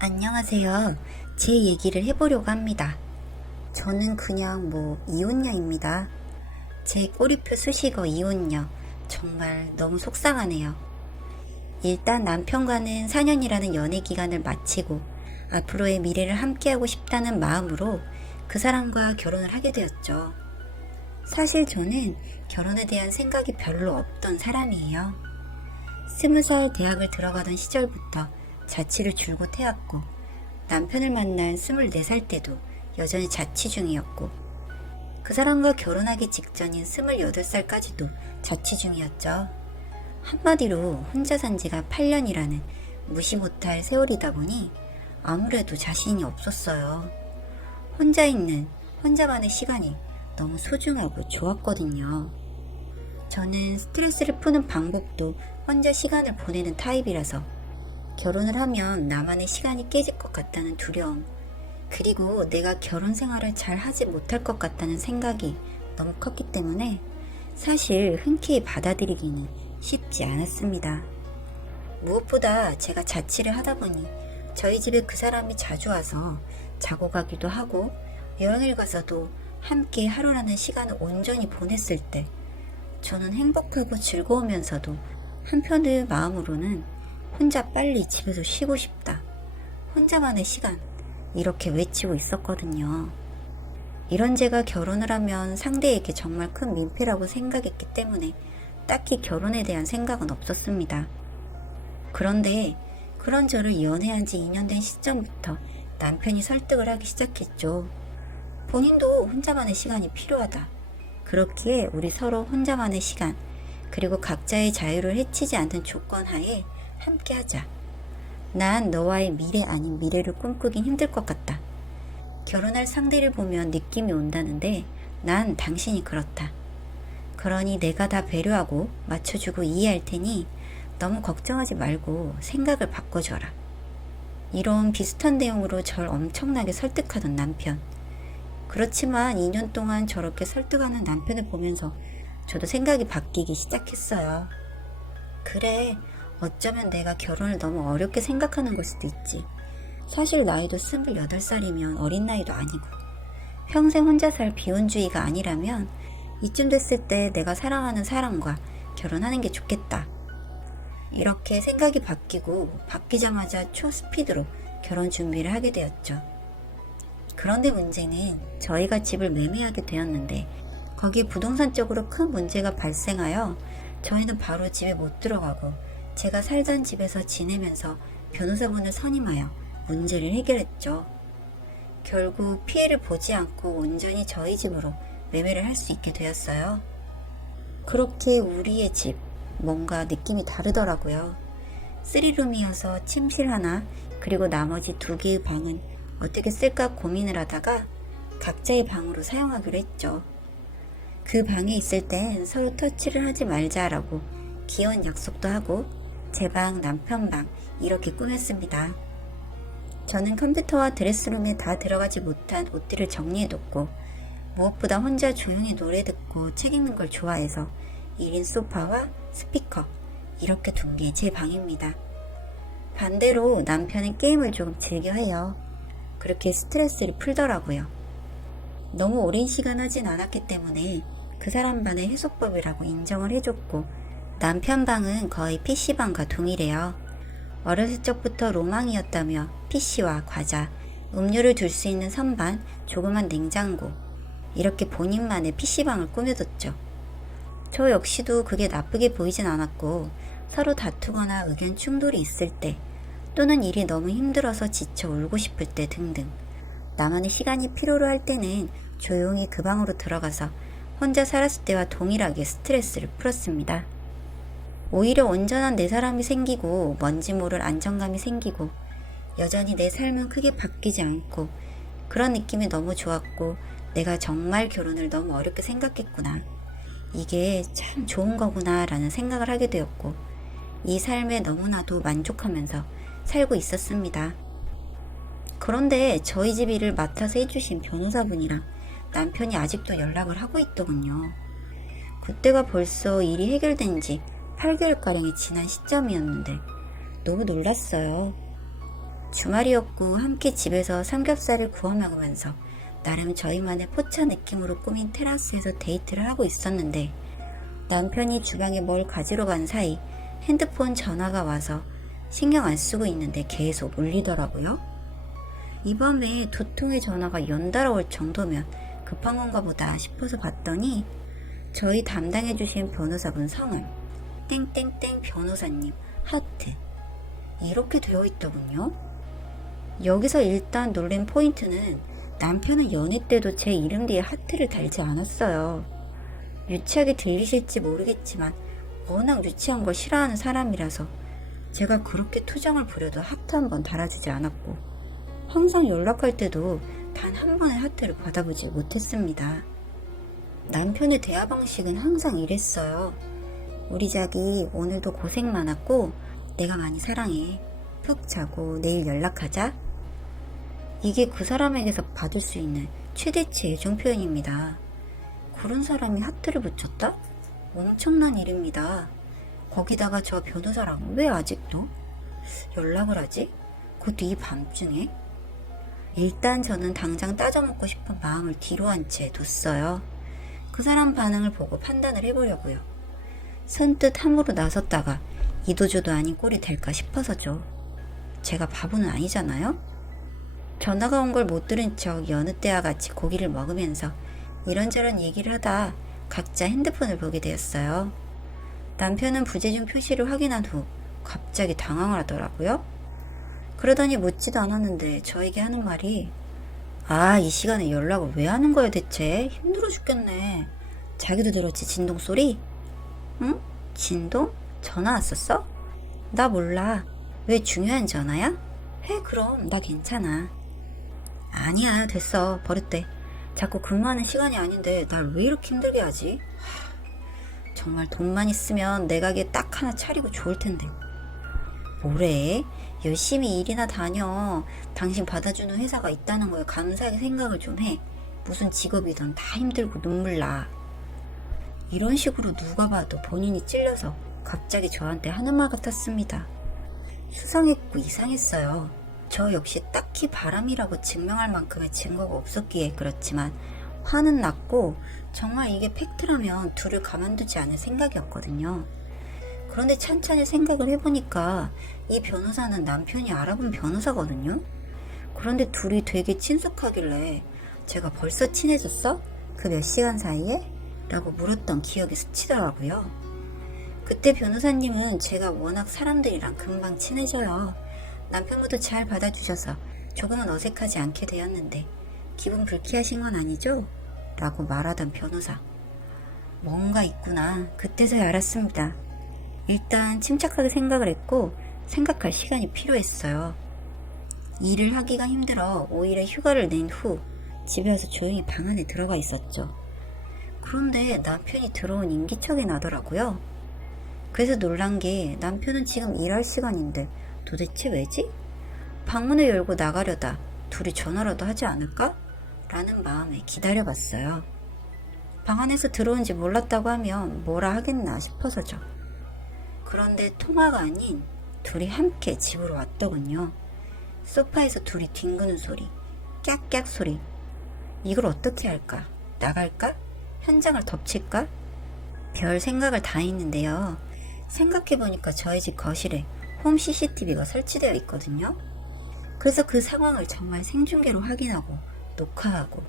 안녕하세요. 제 얘기를 해보려고 합니다. 저는 그냥 이혼녀입니다. 제 꼬리표 수식어 이혼녀. 정말 너무 속상하네요. 일단 남편과는 4년이라는 연애 기간을 마치고 앞으로의 미래를 함께하고 싶다는 마음으로 그 사람과 결혼을 하게 되었죠. 사실 저는 결혼에 대한 생각이 별로 없던 사람이에요. 20살 대학을 들어가던 시절부터 자취를 줄곧 해왔고 남편을 만난 24살 때도 여전히 자취 중이었고 그 사람과 결혼하기 직전인 28살까지도 자취 중이었죠. 한마디로 혼자 산 지가 8년이라는 무시 못할 세월이다 보니 아무래도 자신이 없었어요. 혼자 있는 혼자만의 시간이 너무 소중하고 좋았거든요. 저는 스트레스를 푸는 방법도 혼자 시간을 보내는 타입이라서 결혼을 하면 나만의 시간이 깨질 것 같다는 두려움, 그리고 내가 결혼 생활을 잘 하지 못할 것 같다는 생각이 너무 컸기 때문에 사실 흔쾌히 받아들이기는 쉽지 않았습니다. 무엇보다 제가 자취를 하다 보니 저희 집에 그 사람이 자주 와서 자고 가기도 하고 여행을 가서도 함께 하루라는 시간을 온전히 보냈을 때 저는 행복하고 즐거우면서도 한편의 마음으로는 혼자 빨리 집에서 쉬고 싶다, 혼자만의 시간, 이렇게 외치고 있었거든요. 이런 제가 결혼을 하면 상대에게 정말 큰 민폐라고 생각했기 때문에 딱히 결혼에 대한 생각은 없었습니다. 그런데 그런 저를 연애한 지 2년 된 시점부터 남편이 설득을 하기 시작했죠. 본인도 혼자만의 시간이 필요하다. 그렇기에 우리 서로 혼자만의 시간, 그리고 각자의 자유를 해치지 않는 조건 하에 함께 하자. 난 너와의 미래 아닌 미래를 꿈꾸긴 힘들 것 같다. 결혼할 상대를 보면 느낌이 온다는데 난 당신이 그렇다. 그러니 내가 다 배려하고 맞춰주고 이해할 테니 너무 걱정하지 말고 생각을 바꿔줘라. 이런 비슷한 내용으로 절 엄청나게 설득하던 남편. 그렇지만 2년 동안 저렇게 설득하는 남편을 보면서 저도 생각이 바뀌기 시작했어요. 그래, 어쩌면 내가 결혼을 너무 어렵게 생각하는 걸 수도 있지. 사실 나이도 28살이면 어린 나이도 아니고 평생 혼자 살 비혼주의가 아니라면 이쯤 됐을 때 내가 사랑하는 사람과 결혼하는 게 좋겠다. 이렇게 생각이 바뀌자마자 초스피드로 결혼 준비를 하게 되었죠. 그런데 문제는 저희가 집을 매매하게 되었는데 거기에 부동산적으로 큰 문제가 발생하여 저희는 바로 집에 못 들어가고 제가 살던 집에서 지내면서 변호사분을 선임하여 문제를 해결했죠. 결국 피해를 보지 않고 온전히 저희 집으로 매매를 할 수 있게 되었어요. 그렇게 우리의 집, 뭔가 느낌이 다르더라고요. 3룸이어서 침실 하나, 그리고 나머지 2개의 방은 어떻게 쓸까 고민을 하다가 각자의 방으로 사용하기로 했죠. 그 방에 있을 땐 서로 터치를 하지 말자라고 귀여운 약속도 하고 제 방, 남편 방 이렇게 꾸몄습니다. 저는 컴퓨터와 드레스룸에 다 들어가지 못한 옷들을 정리해뒀고 무엇보다 혼자 조용히 노래 듣고 책 읽는 걸 좋아해서 1인 소파와 스피커 이렇게 둔 게 제 방입니다. 반대로 남편은 게임을 조금 즐겨 해요. 그렇게 스트레스를 풀더라고요. 너무 오랜 시간 하진 않았기 때문에 그 사람만의 해소법이라고 인정을 해줬고 남편 방은 거의 PC방과 동일해요. 어렸을 적부터 로망이었다며 PC와 과자, 음료를 둘 수 있는 선반, 조그만 냉장고 이렇게 본인만의 PC방을 꾸며뒀죠. 저 역시도 그게 나쁘게 보이진 않았고 서로 다투거나 의견 충돌이 있을 때 또는 일이 너무 힘들어서 지쳐 울고 싶을 때 등등 나만의 시간이 필요로 할 때는 조용히 그 방으로 들어가서 혼자 살았을 때와 동일하게 스트레스를 풀었습니다. 오히려 온전한 내 사람이 생기고 뭔지 모를 안정감이 생기고 여전히 내 삶은 크게 바뀌지 않고 그런 느낌이 너무 좋았고 내가 정말 결혼을 너무 어렵게 생각했구나. 이게 참 좋은 거구나 라는 생각을 하게 되었고 이 삶에 너무나도 만족하면서 살고 있었습니다. 그런데 저희 집 일을 맡아서 해주신 변호사분이랑 남편이 아직도 연락을 하고 있더군요. 그때가 벌써 일이 해결된 지 8개월가량이 지난 시점이었는데 너무 놀랐어요. 주말이었고 함께 집에서 삼겹살을 구워 먹으면서 나름 저희만의 포차 느낌으로 꾸민 테라스에서 데이트를 하고 있었는데 남편이 주방에 뭘 가지러 간 사이 핸드폰 전화가 와서 신경 안 쓰고 있는데 계속 울리더라고요. 이 밤에 두 통의 전화가 연달아 올 정도면 급한 건가 보다 싶어서 봤더니 저희 담당해주신 변호사분 성함 땡땡땡 변호사님 하트 이렇게 되어 있더군요. 여기서 일단 놀란 포인트는 남편은 연애 때도 제 이름 뒤에 하트를 달지 않았어요. 유치하게 들리실지 모르겠지만 워낙 유치한 걸 싫어하는 사람이라서 제가 그렇게 투정을 부려도 하트 한 번 달아주지 않았고 항상 연락할 때도 단 한 번의 하트를 받아보지 못했습니다. 남편의 대화 방식은 항상 이랬어요. 우리 자기 오늘도 고생 많았고 내가 많이 사랑해. 푹 자고 내일 연락하자. 이게 그 사람에게서 받을 수 있는 최대치 애정 표현입니다. 그런 사람이 하트를 붙였다? 엄청난 일입니다. 거기다가 저 변호사랑 왜 아직도 연락을 하지? 그것도 이 밤중에? 일단 저는 당장 따져먹고 싶은 마음을 뒤로 한 채 뒀어요. 그 사람 반응을 보고 판단을 해보려고요. 선뜻 함으로 나섰다가 이도저도 아닌 꼴이 될까 싶어서죠. 제가 바보는 아니잖아요? 전화가 온 걸 못 들은 척 여느 때와 같이 고기를 먹으면서 이런저런 얘기를 하다 각자 핸드폰을 보게 되었어요. 남편은 부재중 표시를 확인한 후 갑자기 당황을 하더라고요. 그러더니 묻지도 않았는데 저에게 하는 말이 이 시간에 연락을 왜 하는 거야 대체? 힘들어 죽겠네. 자기도 들었지 진동 소리? 응? 진동? 전화 왔었어? 나 몰라. 왜 중요한 전화야? 해 그럼 나 괜찮아. 아니야 됐어 버릇돼. 자꾸 근무하는 시간이 아닌데 날 왜 이렇게 힘들게 하지? 정말 돈만 있으면 내 가게 딱 하나 차리고 좋을 텐데. 뭐래? 열심히 일이나 다녀. 당신 받아주는 회사가 있다는 거에 감사하게 생각을 좀 해. 무슨 직업이든 다 힘들고 눈물 나. 이런 식으로 누가 봐도 본인이 찔려서 갑자기 저한테 하는 말 같았습니다. 수상했고 이상했어요. 저 역시 딱히 바람이라고 증명할 만큼의 증거가 없었기에 그렇지만 화는 났고 정말 이게 팩트라면 둘을 가만두지 않을 생각이었거든요. 그런데 찬찬히 생각을 해보니까 이 변호사는 남편이 알아본 변호사거든요. 그런데 둘이 되게 친숙하길래 제가 벌써 친해졌어? 그 몇 시간 사이에? 라고 물었던 기억이 스치더라고요. 그때 변호사님은 제가 워낙 사람들이랑 금방 친해져요. 남편분도 잘 받아주셔서 조금은 어색하지 않게 되었는데 기분 불쾌하신 건 아니죠? 라고 말하던 변호사. 뭔가 있구나. 그때서야 알았습니다. 일단 침착하게 생각을 했고 생각할 시간이 필요했어요. 일을 하기가 힘들어 5일의 휴가를 낸 후 집에 와서 조용히 방 안에 들어가 있었죠. 그런데 남편이 들어온 인기척이 나더라고요. 그래서 놀란 게 남편은 지금 일할 시간인데 도대체 왜지? 방문을 열고 나가려다 둘이 전화라도 하지 않을까? 라는 마음에 기다려봤어요. 방 안에서 들어온지 몰랐다고 하면 뭐라 하겠나 싶어서죠. 그런데 통화가 아닌 둘이 함께 집으로 왔더군요. 소파에서 둘이 뒹구는 소리, 깍깍 소리. 이걸 어떻게 할까? 나갈까? 현장을 덮칠까? 별 생각을 다 했는데요. 생각해보니까 저희 집 거실에 홈 CCTV가 설치되어 있거든요. 그래서 그 상황을 정말 생중계로 확인하고 녹화하고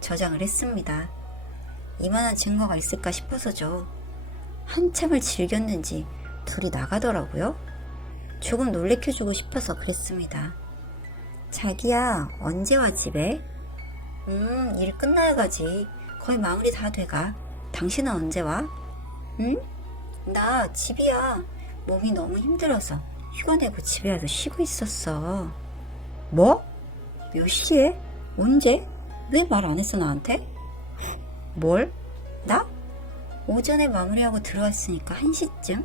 저장을 했습니다. 이만한 증거가 있을까 싶어서죠. 한참을 즐겼는지 둘이 나가더라고요. 조금 놀래켜주고 싶어서 그랬습니다. 자기야 언제 와 집에? 일 끝나야 가지. 거의 마무리 다 돼가. 당신은 언제 와? 응? 나 집이야. 몸이 너무 힘들어서 휴가 내고 집에 와서 쉬고 있었어. 뭐? 몇 시에? 언제? 왜 말 안 했어 나한테? 뭘? 나? 오전에 마무리하고 들어왔으니까 1시쯤?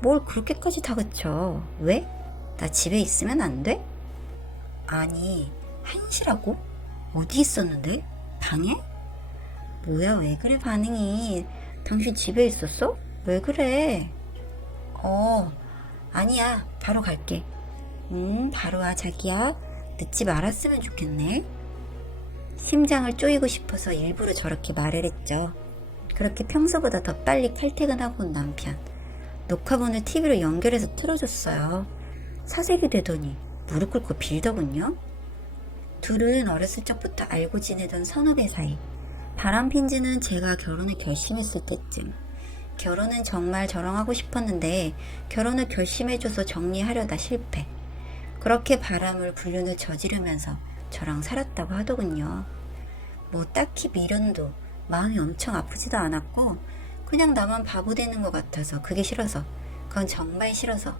뭘 그렇게까지 다그쳐? 왜? 나 집에 있으면 안 돼? 아니 1시라고? 어디 있었는데? 방에? 뭐야 왜 그래 반응이? 당신 집에 있었어? 왜 그래? 아니야 바로 갈게. 바로 와, 자기야. 늦지 말았으면 좋겠네. 심장을 쪼이고 싶어서 일부러 저렇게 말을 했죠. 그렇게 평소보다 더 빨리 칼퇴근하고 온 남편. 녹화본을 TV로 연결해서 틀어줬어요. 사색이 되더니 무릎 꿇고 빌더군요. 둘은 어렸을 적부터 알고 지내던 선후배 사이. 바람핀 지는 제가 결혼을 결심했을 때쯤. 결혼은 정말 저랑 하고 싶었는데 결혼을 결심해줘서 정리하려다 실패. 그렇게 바람을 불륜을 저지르면서 저랑 살았다고 하더군요. 뭐 딱히 미련도 마음이 엄청 아프지도 않았고 그냥 나만 바보 되는 것 같아서 그게 싫어서 그건 정말 싫어서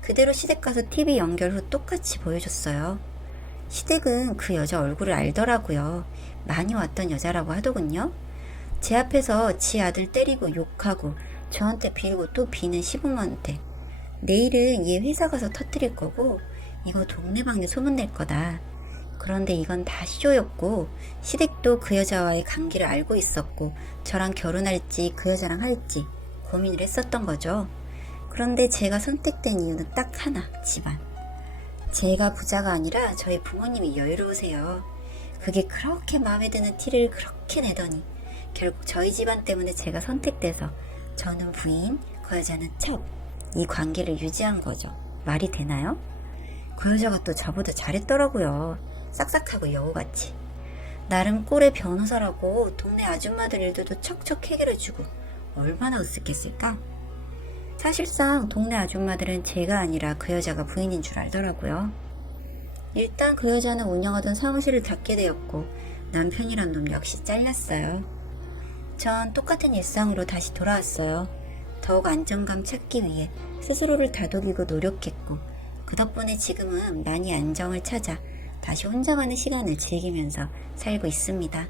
그대로 시댁 가서 TV 연결 후 똑같이 보여줬어요. 시댁은 그 여자 얼굴을 알더라고요. 많이 왔던 여자라고 하더군요. 제 앞에서 지 아들 때리고 욕하고 저한테 빌고 또 비는 시부모한테 내일은 얘 회사 가서 터뜨릴 거고 이거 동네방네 소문낼 거다. 그런데 이건 다 쇼였고 시댁도 그 여자와의 관계를 알고 있었고 저랑 결혼할지 그 여자랑 할지 고민을 했었던 거죠. 그런데 제가 선택된 이유는 딱 하나, 집안. 제가 부자가 아니라 저희 부모님이 여유로우세요. 그게 그렇게 마음에 드는 티를 그렇게 내더니 결국 저희 집안 때문에 제가 선택돼서 저는 부인, 그 여자는 첩. 이 관계를 유지한 거죠. 말이 되나요? 그 여자가 또 저보다 잘했더라고요. 싹싹하고 여우같이. 나름 꼴의 변호사라고 동네 아줌마들 일들도 척척 해결해주고 얼마나 으쓱했을까? 사실상 동네 아줌마들은 제가 아니라 그 여자가 부인인 줄 알더라고요. 일단 그 여자는 운영하던 사무실을 닫게 되었고 남편이란 놈 역시 잘렸어요. 전 똑같은 일상으로 다시 돌아왔어요. 더욱 안정감 찾기 위해 스스로를 다독이고 노력했고 그 덕분에 지금은 많이 안정을 찾아 다시 혼자만의 시간을 즐기면서 살고 있습니다.